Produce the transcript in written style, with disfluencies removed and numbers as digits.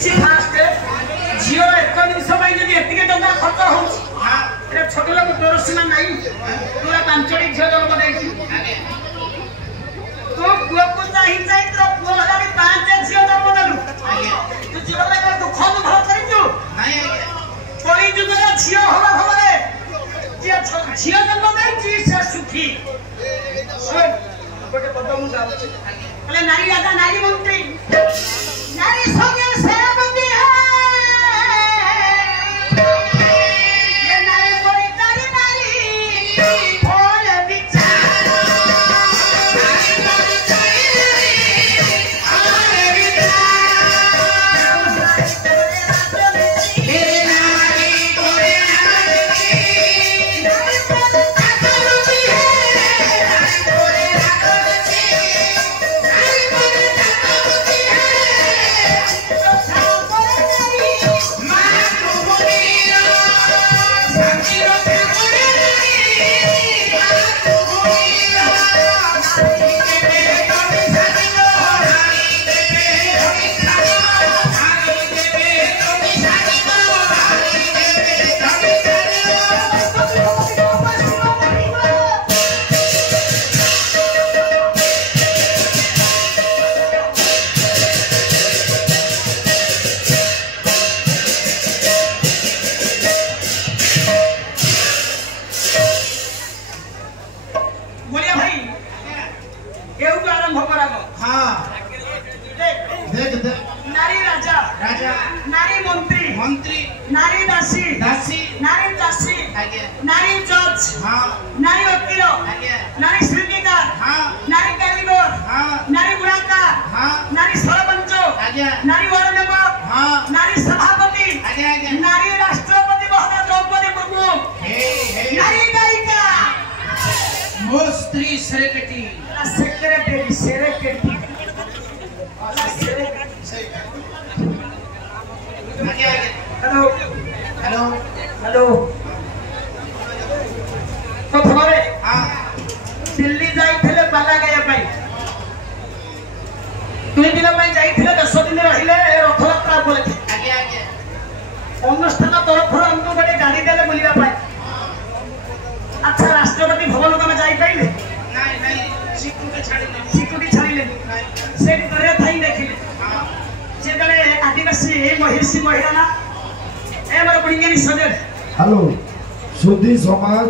झील एक जिन एतिके टका खर्च हो छोट लोक तोर सीमा ना पूरा 5टी झील जन्म दे तो पुआ को चाही चाही तो पुआ लगा 5 झील जन्म देलु तू जीवन लगा दुख अनुभव करिछु कोई जुगरा झील होला भले जे झील जन्म देछि से सुखी गोटे पद मु जाउछि बोले नारी राजा नारी मंत्री नारी संगे सेनापति है ये नारी बड़ी नारी नारी बोल विचार नारी बड़ी नारी दासी नारी दासी नारी जज नारी वकील नारी शिल्पीकार नारी कारीगर नारी बुणाकार नारी सरपंच नारी वार्ड मेंबर नारी सभापति नारी राष्ट्रपति महोदय द्रौपदी मुर्मू नारी गायिका मो स्त्री सेक्रेटरी हेलो हेलो हेलो तो थोड़े दिल्ली जाइथिले बाला गाया पाई 2 दिन में जाइथिले 10 दिन रहिले रथयात्रा बोले आगे आगे अनुष्ठान तरफ हमको बड़े गाड़ी देले बुलिया पाई अच्छा राष्ट्रपति भवन को जाई पाइले नहीं सिक्योरिटी छाड़िले से करे थाई देखिले जे बेले आदिवासी महिषी महिला ना हेलो सुधी समाज